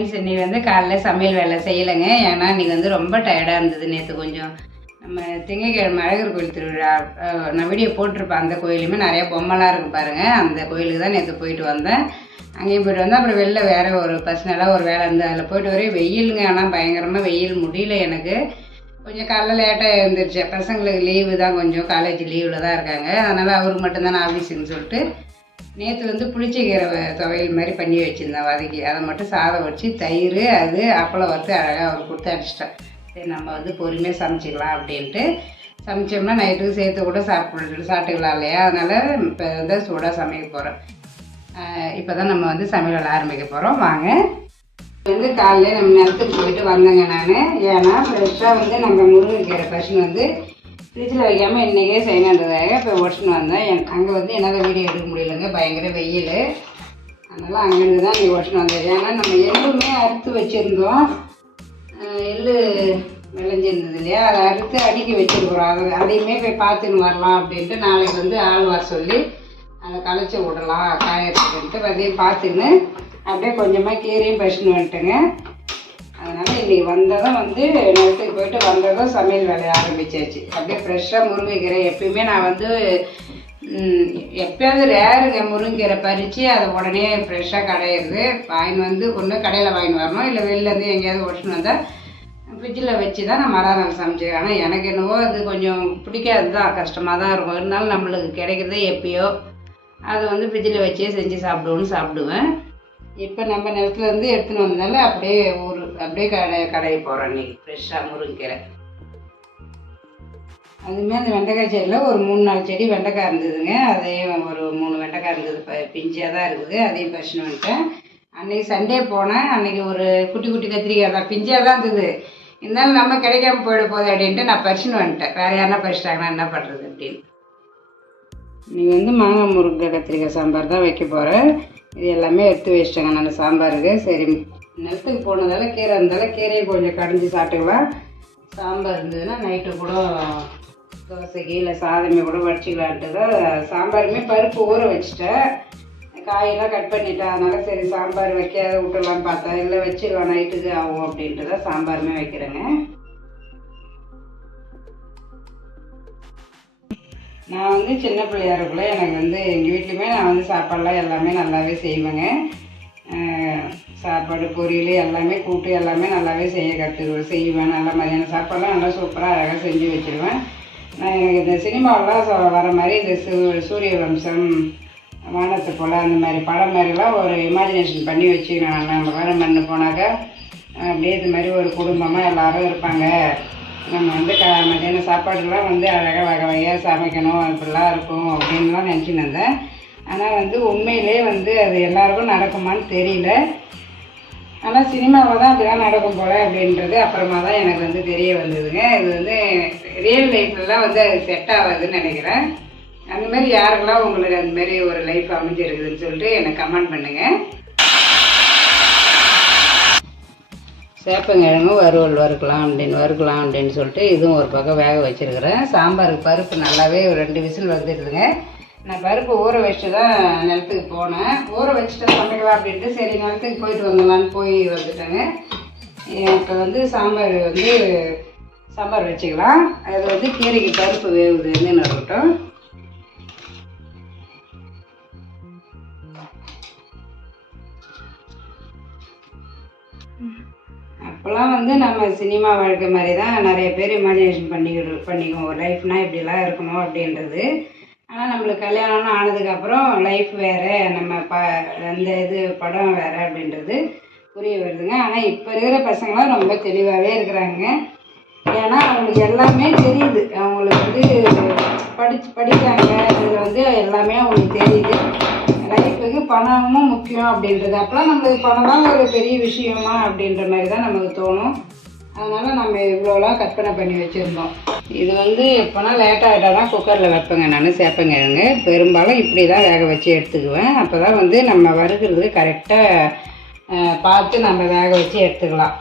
Hello friends வந்து காலைல சமையல் வேலை செய்யலைங்க. ஏன்னா இன்றைக்கி வந்து ரொம்ப டயர்டாக இருந்தது. நேற்று கொஞ்சம் நம்ம திங்கக்கிழமை அழகர் கோயில் திருவிழா நான் வீடியோ போட்டிருப்பேன். அந்த கோயிலுமே நிறையா பொம்மைலாம் இருக்குது பாருங்கள் அந்த கோயிலுக்கு தான் நேற்று போயிட்டு வந்தேன். அங்கேயும் போயிட்டு வந்தேன். அப்புறம் வெளில வேறு ஒரு பர்சனலாக ஒரு வேலை இருந்து அதில் போயிட்டு வரே வெயிலுங்க. ஆனால் பயங்கரமாக வெயில் முடியல எனக்கு. கொஞ்சம் காலைல லேட்டாக எழுந்திரிச்சேன். பசங்களுக்கு லீவு தான். கொஞ்சம் காலேஜ் லீவில் தான் இருக்காங்க. அதனால் அவருக்கு மட்டும்தான் நான் ஆஃபீஸுன்னு சொல்லிட்டு நேற்று வந்து புளிச்சக்கீரை துவையல் மாதிரி பண்ணி வச்சுருந்தேன் வதக்கி. அதை மட்டும் சாதம் வச்சு தயிர் அது அப்பளம் வறுத்து அழகாக அவர் கொடுத்து அடிச்சிட்டேன் சரி நம்ம வந்து பொறுமையாக சமைச்சிக்கலாம் அப்படின்ட்டு சமைச்சோம்னா நைட்டுக்கு சேர்த்து கூட சாப்பிட்டு சாப்பிட்டுக்கலாம் இல்லையா? அதனால் இப்போ வந்து சூடாக சமைக்க போகிறோம் இப்போ தான் நம்ம வந்து சமையல் வேலை ஆரம்பிக்க போகிறோம் வாங்க. வந்து காலையில் நம்ம நிலத்துக்கு போயிட்டு வந்தேங்க நான். ஏன்னா ஃப்ரெஷ்ஷாக வந்து நம்ம முருங்கைக்கீரை பசங்க வந்து ஃப்ரிட்ஜில் வைக்காமல் இன்றைக்கே செய்யணுன்றதாக இப்போ ஒடிச்சுன்னு வந்தேன். என் அங்கே வந்து என்னால் வீடியோ எடுக்க முடியலங்க. பயங்கர வெயில். அதனால் அங்கேருந்து தான் நீ ஒடிச்சுன்னு வந்தது. ஏன்னா நம்ம எள்ளுமே அறுத்து வச்சுருந்தோம். எள் எள்ளு விளைஞ்சிருந்தது இல்லையா? அதை அறுத்து அடுக்கி வச்சுருக்குறோம். அதை அதையுமே போய் பார்த்துன்னு வரலாம் அப்படின்ட்டு நாளைக்கு வந்து ஆள் வர சொல்லி அதை களைச்சி விடலாம் காயறதுன்ட்டு அதையும் பார்த்துன்னு அப்படியே கொஞ்சமாக கீரையும் பறிச்சுன்னு வந்துட்டுங்க. இன்றைக்கி வந்ததும் வந்து நிலத்துக்கு போயிட்டு வந்ததும் சமையல் வேலையை ஆரம்பிச்சாச்சு. அப்படியே ஃப்ரெஷ்ஷாக முருங்கைக்கீரை எப்பயுமே நான் வந்து எப்பயாவது ரேருங்க முருங்கைக்கீரை பறித்து அதை உடனே ஃப்ரெஷ்ஷாக கடையிறது. வாங்கின்னு வந்து ஒன்று கடையில் வாங்கின்னு வரணும். இல்லை வெளிலேருந்து எங்கேயாவது ஒட்டுன்னு வந்தால் ஃப்ரிட்ஜில் வச்சு தான் நான் மறுநாள் சமைச்சேன் ஆனால் எனக்கு என்னவோ அது கொஞ்சம் பிடிக்காது தான் கஷ்டமாக தான் இருக்கும். இருந்தாலும் நம்மளுக்கு கிடைக்கிறதே எப்பயோ அதை வந்து ஃப்ரிட்ஜில் வச்சே செஞ்சு சாப்பிடுவோன்னு சாப்பிடுவேன். இப்போ நம்ம நிலத்துலேருந்து எடுத்துன்னு வந்ததால அப்படியே ஊர் அப்படியே கடை கடையை போகிறோம் இன்றைக்கி ஃப்ரெஷ்ஷாக முருங்கீரை அதுமாரி அந்த வெண்டைக்காய் செடியில் ஒரு மூணு நாலு செடி வெண்டைக்காய் இருந்ததுங்க. அதையும் ஒரு மூணு வெண்டைக்காய் இருந்தது. இப்போ பிஞ்சாக தான் இருக்குது. அதையும் பறிச்சுன்னு வந்துட்டேன். அன்றைக்கி சண்டே போனேன். அன்னைக்கு ஒரு குட்டி குட்டி கத்திரிக்காய் தான். பிஞ்சாக தான் இருந்தது. இருந்தாலும் நம்ம கிடைக்காம போயிட போகுது அப்படின்ட்டு நான் பறிச்சுன்னு வந்துட்டேன். வேறு யாருன்னா பறிச்சிட்டாங்கன்னா என்ன பண்ணுறது அப்படின்னு. நீங்கள் வந்து மாங்காய் முருங்கை கத்திரிக்காய் சாம்பார் தான் வைக்க போகிறேன் இது எல்லாமே எடுத்து வச்சிட்டேங்க. நான் சாம்பாருக்கு. சரி நிலத்துக்கு போனதால கீரை இருந்தாலும் கீரையை கொஞ்சம் கடைஞ்சி சாப்பிட்டுக்கலாம். சாம்பார் இருந்ததுன்னா நைட்டு கூட தோசைக்கு இல்லை சாதமே கூட வடிச்சிக்கலான்ட்டு தான் சாம்பாருமே பருப்பு ஊற வச்சுட்டேன். காயெல்லாம் கட் பண்ணிட்டேன். அதனால் சரி சாம்பார் வைக்காத விட்டுலாம் பார்த்தா இல்லை வச்சிடலாம் நைட்டுக்கு ஆகும் அப்படின்ட்டு தான் சாம்பாருமே வைக்கிறேங்க. நான் வந்து சின்ன பிள்ளையா இருக்கக்குள்ள எனக்கு வந்து எங்கள் வீட்லையுமே நான் வந்து சாப்பாடெலாம் எல்லாமே நல்லாவே செய்வேங்க. சாப்பாடு பொரியல் எல்லாமே கூட்டு எல்லாமே நல்லாவே செய்ய கற்றுக்குவேன் செய்வேன். நல்லா மதியானம் சாப்பாடெலாம் நல்லா சூப்பராக அழகாக செஞ்சு வச்சுருவேன். நான் எனக்கு இந்த சினிமாவெலாம் வர மாதிரி இந்த சூ சூரிய வம்சம் வானத்தை போல் அந்த மாதிரி படம் மாதிரிலாம் ஒரு இமேஜினேஷன் பண்ணி வச்சுக்கிறேன் நம்ம வேறு மண்ணு போனாக்கா அப்படியே இது மாதிரி ஒரு குடும்பமாக எல்லோரும் இருப்பாங்க. நம்ம வந்து க மதியான சாப்பாடுலாம் வந்து அழகாக வகை வகையாக சமைக்கணும். அப்படிலாம் இருக்கும் அப்படின்லாம் நினச்சின்னு இருந்தேன். ஆனால் வந்து உண்மையிலே வந்து அது எல்லாருக்கும் நடக்குமான்னு தெரியல. ஆனால் சினிமாவில் தான் அப்படிலாம் நடக்கும் போல அப்படின்றது அப்புறமா தான் எனக்கு வந்து தெரிய வந்ததுங்க. இது வந்து ரியல் லைஃப்லலாம் வந்து அது செட் ஆகாதுன்னு நினைக்கிறேன். அந்த மாதிரி யாருக்கெல்லாம் உங்களுக்கு அந்த மாதிரி ஒரு லைஃப் அமைஞ்சிருக்குதுன்னு சொல்லிட்டு எனக்கு கமெண்ட் பண்ணுங்கள் சேப்பங்கிழங்கு வறுவல் வறுக்கலாம் அப்படின்னு வறுக்கலாம் அப்படின்னு சொல்லிட்டு இதுவும் ஒரு பக்கம் வேக வச்சுருக்கிறேன். சாம்பாருக்கு பருப்பு நல்லாவே ஒரு ரெண்டு விசில் வந்துடுதுங்க நான் பருப்பு ஊற வச்சு தான் நிலத்துக்கு போனேன். ஊற வச்சுட்டு சமைக்கலாம் அப்படின்ட்டு சரி நிலத்துக்கு போயிட்டு வந்துடலான்னு போய் வந்துட்டேங்க. இப்போ வந்து சாம்பார் வந்து சாம்பார் வச்சுக்கலாம். அது வந்து கீரைக்கு பருப்பு வேகுதுன்னு இருக்கட்டும் அப்போல்லாம் வந்து நம்ம சினிமா வாழ்க்கை மாதிரி தான் நிறைய பேர் இமேஜினேஷன் பண்ணிக்கிட்டு பண்ணிக்குவோம். லைஃப்னால் இப்படிலாம் இருக்கணும் அப்படின்றது. ஆனால் நம்மளுக்கு கல்யாணம்னு ஆனதுக்கப்புறம் லைஃப் வேறு. நம்ம ப அந்த இது படம் வேறு அப்படின்றது புரிய வருதுங்க. ஆனால் இப்போ இருக்கிற பசங்களாம் ரொம்ப தெளிவாகவே இருக்கிறாங்க. ஏன்னா அவங்களுக்கு எல்லாமே தெரியுது. அவங்களுக்கு வந்து படிச்சு படிக்கிறாங்க இதில் வந்து எல்லாமே அவங்களுக்கு தெரியுது. லைஃபுக்கு பணமும் முக்கியம் அப்படின்றது அப்போலாம் நம்மளுக்கு பணம் தான் ஒரு பெரிய விஷயமா அப்படின்ற மாதிரி தான் நமக்கு தோணும். அதனால் நம்ம இவ்வளோலாம் கற்பனை பண்ணி வச்சுருந்தோம். இது வந்து எப்போனா லேட்டாக தான் குக்கரில் வைப்பேங்க நான் சேப்பங்கிழங்கு பெரும்பாலும் இப்படி தான் வேக வச்சு எடுத்துக்குவேன். அப்போ தான் வந்து நம்ம வறுக்கிறதுக்கு கரெக்டாக பார்த்து நம்ம வேக வச்சு எடுத்துக்கலாம்.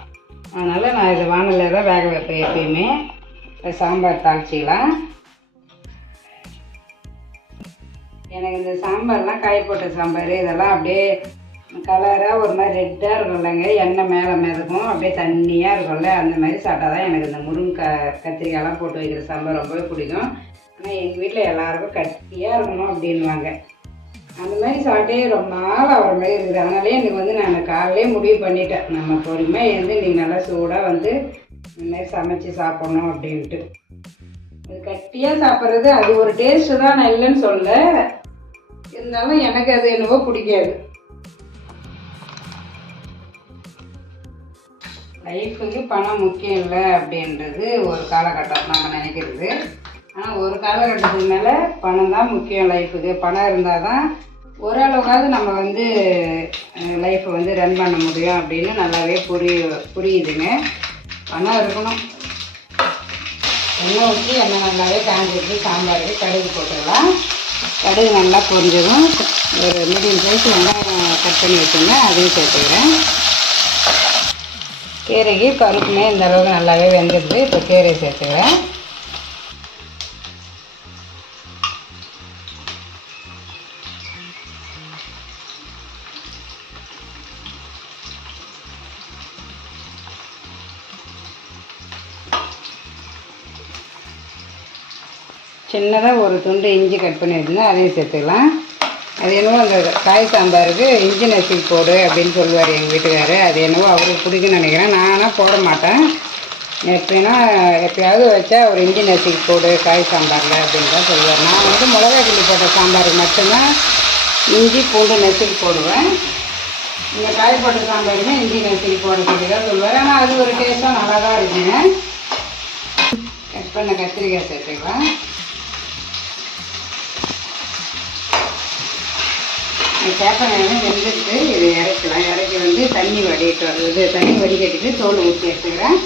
அதனால் நான் இது வானலில் தான் வேக வைப்பேன் எப்பயுமே. சாம்பார் தாளிச்சிக்கலாம். எனக்கு இந்த சாம்பார்லாம் காய் போட்ட சாம்பார் இதெல்லாம் அப்படியே கலராக ஒரு மாதிரி ரெட்டாக இருக்கும்லங்க எண்ணெய் மேலே மிதக்கும். அப்படியே தண்ணியாக இருக்கும்ல. அந்த மாதிரி சாப்பிட்டா தான் எனக்கு இந்த முருங்கை கத்திரிக்காயெல்லாம் போட்டு வைக்கிற சாம்பார் ரொம்பவே பிடிக்கும். ஆனால் எங்கள் வீட்டில் எல்லாருக்கும் கட்டியாக இருக்கணும் அப்படின்வாங்க அந்த மாதிரி சாப்பிட்டே ரொம்ப நாள் ஆகிற மாதிரி இருக்குது. அதனாலே எனக்கு வந்து நான் காலையிலே முடிவு பண்ணிட்டேன். நம்ம பொறுமையாக இருந்து நீ நல்லா சூடாக வந்து இந்த மாதிரி சமைச்சு சாப்பிட்ணும் அப்படின்ட்டு. அது கட்டியாக சாப்பிட்றது அது ஒரு டேஸ்ட்டு தான் நான் இல்லைன்னு சொல்ல இருந்தாலும் எனக்கு அது என்னவோ பிடிக்காது. லைஃபுக்கு பணம் முக்கியம் இல்லை அப்படின்றது ஒரு காலகட்டம் நம்ம நினைக்கிறது. ஆனால் ஒரு காலகட்டத்துக்கு மேலே பணம் தான் முக்கியம் லைஃபுக்கு. பணம் இருந்தால் தான் ஓரளவுக்காவது நம்ம வந்து லைஃப்பை வந்து ரன் பண்ண முடியும் அப்படின்னு நல்லாவே புரிய புரியுதுங்க. பணம் இருக்கணும். எண்ணெய் ஊற்றி எண்ணெய் நல்லாவே காஞ்சிட்டு சாம்பாருக்கு கடுகு போட்டுடலாம். கடுகு நல்லா பொரிஞ்சதும் ஒரு மீடியம் சைஸ் வெங்காயம் கட் பண்ணி வச்சுருந்தேன் அதையும் சேர்த்துக்கிறேன். கீரைக்கு பருப்புமே இந்த அளவுக்கு நல்லாவே வெந்துடுது. இப்போ கீரை சேர்த்துக்கிறேன். சின்னதாக ஒரு துண்டு இஞ்சி கட் பண்ணி வச்சுருந்தேன் அதையும் சேர்த்துக்கலாம். அது என்னவோ அந்த காய் சாம்பாருக்கு இஞ்சி நசுக்கி போடு அப்படின்னு சொல்லுவார் எங்கள் வீட்டுக்காரு. அது என்னவோ அவருக்கு பிடிக்குன்னு நினைக்கிறேன். நானாக போட மாட்டேன். எப்படின்னா எப்பயாவது வச்சா ஒரு இஞ்சி நசுக்கி போடு காய் சாம்பாரில் அப்படின்னு தான் சொல்லுவார். நான் வந்து மிளகா கிள்ளி போட்ட சாம்பாருக்கு மட்டும்தான் இஞ்சி பூண்டு நசுக்கி போடுவேன். இந்த காய் போட்ட சாம்பாருமே இஞ்சி நசுக்கி போட சொல்லி தான் சொல்லுவார். ஆனால் அது ஒரு டேஸ்ட்டாக நல்லா தான் இருக்குங்க. கட் பண்ண கத்திரிக்காய் சேர்த்துக்கலாம். சேப்பங்கிழங்கு வெந்துட்டு இது இறக்கலாம். இறக்கி வந்து தண்ணி வடிட்டு இது தண்ணி வடிகட்டிட்டு தோல் ஊற்றி எடுத்துக்கிறேன்.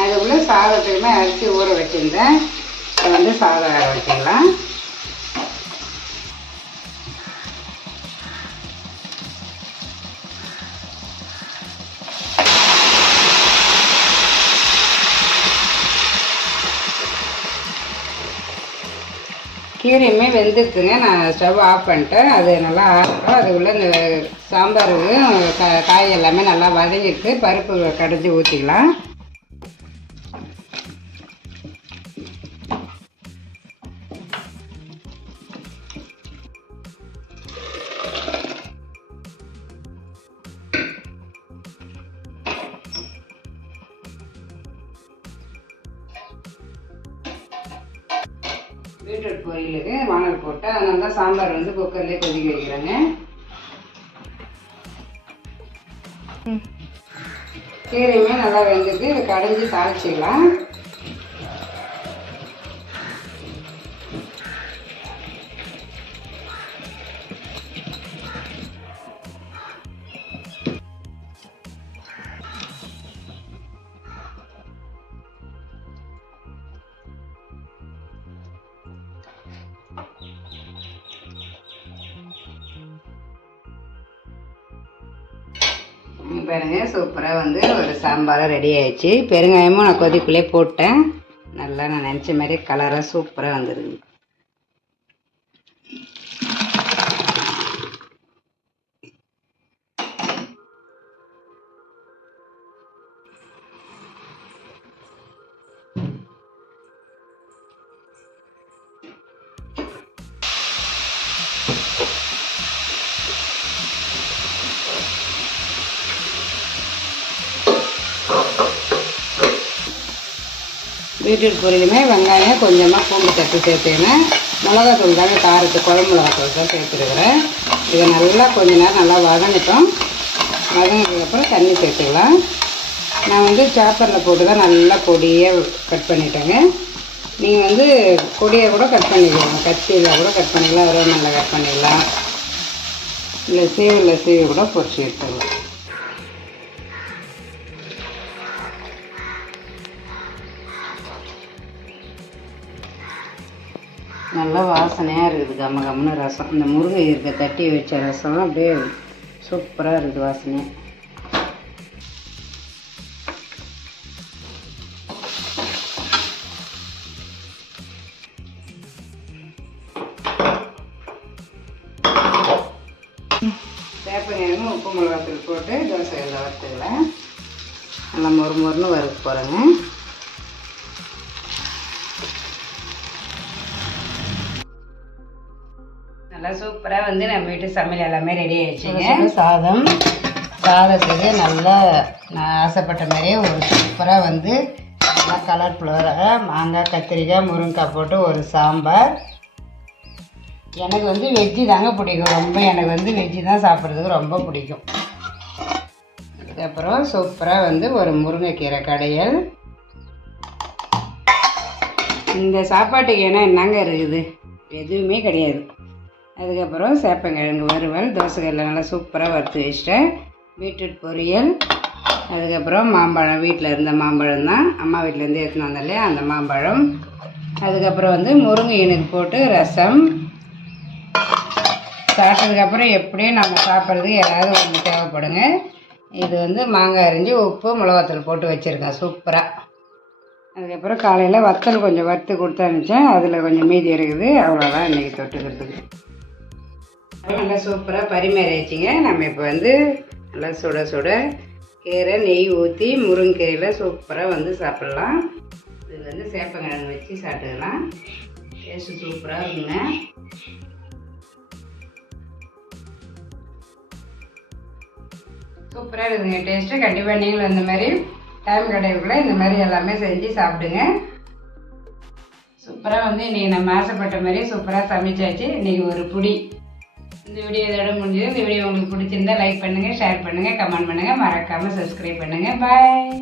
அதுக்குள்ளே சாதத்துக்குமே அரிசி ஊற வச்சுருந்தேன். அதை வந்து சாதம் வச்சுக்கலாம். கீரையுமே வெந்துருக்குங்க. நான் ஸ்டவ் ஆஃப் பண்ணிட்டேன். அது நல்லா ஆறட்டும். அது உள்ள இந்த சாம்பாருக்கு காய் எல்லாமே நல்லா வதங்கிட்டு பருப்பு கடைஞ்சி ஊற்றிக்கலாம் சாம்பார் வந்து குக்கர்லேயே கொதிக்க வைக்கிறேங்க. கீரையுமே நல்லா வெந்துட்டு இதை கடைஞ்சி தாளிச்சிக்கலாம் இங்க பாருங்க சூப்பராக வந்து ஒரு சாம்பார் ரெடி ஆயிடுச்சு. பெருங்காயமும் நான் கொதிக்குள்ளே போட்டேன். நல்லா நான் நினச்ச மாதிரி கலராக சூப்பராக வந்துருங்க பீட்ரூட் பொரியலுமே வெங்காயம் கொஞ்சமாக பூண்டு தட்டி சேர்த்துக்கினேன் மிளகாத்தூள் தாங்க காரத்து குழம்பு மிளகாத்தூள் தான் சேர்த்துருக்குறேன். இதை நல்லா கொஞ்ச நேரம் நல்லா வதங்கிட்டோம். வதங்கினதுக்கப்புறம் தண்ணி சேர்த்துக்கலாம். நான் வந்து சாப்பரில் போட்டு தான் நல்லா பொடியாக கட் பண்ணிட்டேங்க. நீங்கள் வந்து கொடியை கூட கட் பண்ணிக்கலாம். கத்தியில் கூட கட் பண்ணிக்கலாம். நல்லா கட் பண்ணிக்கலாம். இல்லை சீவில் சீவி கூட பொரிச்சு எடுத்துக்கலாம். நல்லா வாசனையாக இருக்குது. கம்ம கம்முன்னு ரசம். இந்த முருங்கை இருக்க தட்டி வச்ச ரசம் அப்படியே சூப்பராக இருக்குது வாசனையாக வேப்பங்கிழங்கும் உப்பு மிளகாத்தூள் போட்டு தோசை எல்லாம் வறுத்துக்கலாம் நல்லா மொறு மொறுன்னு வறுக்க போகிறேங்க நல்லா சூப்பராக வந்து நம்ம வீட்டு சமையல் எல்லாமே ரெடி ஆயிடுச்சுங்க. சாதம். சாதத்துக்கு நல்லா நான் ஆசைப்பட்ட மாதிரியே ஒரு சூப்பராக வந்து நல்லா கலர்ஃபுல்லாக மாங்காய் கத்திரிக்காய் முருங்கைக்காய் போட்டு ஒரு சாம்பார். எனக்கு வந்து வெஜ்ஜி தாங்க பிடிக்கும். ரொம்ப எனக்கு வந்து வெஜ்ஜி தான் சாப்பிட்றதுக்கு ரொம்ப பிடிக்கும். அதுக்கப்புறம் சூப்பராக வந்து ஒரு முருங்கைக்கீரை கடையல். இந்த சாப்பாட்டுக்கு ஏன்னா என்னங்க இருக்குது? எதுவுமே கிடையாது. அதுக்கப்புறம் சேப்பங்கிழங்கு வறுவல் தோசைக்கல்ல நல்லா சூப்பராக வறுத்து வச்சிட்டேன். பீட்ரூட் பொரியல் அதுக்கப்புறம் மாம்பழம். வீட்டில் இருந்த மாம்பழம் தான். அம்மா வீட்டிலேருந்து எடுத்துன்னு வந்தாலே இல்லையா அந்த மாம்பழம். அதுக்கப்புறம் வந்து முருங்கை எனக்கு போட்டு ரசம். சாப்பிட்டதுக்கப்புறம் எப்படியும் நம்ம சாப்பிட்றதுக்கு ஏதாவது ஒன்று தேவைப்படுங்க. இது வந்து மாங்காய் அரிஞ்சு உப்பு மிளகாத்தூள் போட்டு வச்சுருக்கேன் சூப்பராக அதுக்கப்புறம் காலையில் வத்தல் கொஞ்சம் வறுத்து கொடுத்து அனுப்பிச்சேன். அதில் கொஞ்சம் மீதி இருக்குது. அவ்வளோதான் இன்றைக்கி தொட்டுக்கிறதுக்கு. நல்லா சூப்பராக பரிமாறிச்சிங்க நம்ம இப்போ வந்து நல்லா சுட சுட கீரை நெய் ஊற்றி முருங்கைக்கீரையில் சூப்பராக வந்து சாப்பிட்லாம். இது வந்து சேப்பங்கிழங்கு வச்சு சாப்பிட்டுக்கலாம். டேஸ்ட்டு சூப்பராக இருக்குங்க. சூப்பராக இருக்குதுங்க டேஸ்ட்டு கண்டிப்பாக நீங்களும் இந்த மாதிரி டைம் கிடைக்கக்குள்ள இந்த மாதிரி எல்லாமே செஞ்சு சாப்பிடுங்க. சூப்பராக வந்து இன்றைக்கி நம்ம ஆசைப்பட்ட மாதிரி சூப்பராக சமைச்சாச்சு. இன்றைக்கி ஒரு புடி. இந்த வீடியோ இதோட முடிஞ்சது. இந்த வீடியோ உங்களுக்கு பிடிச்சிருந்தா லைக் பண்ணுங்கள் ஷேர் பண்ணுங்கள் கமெண்ட் பண்ணுங்கள் மறக்காமல் சப்ஸ்கிரைப் பண்ணுங்கள் பாய்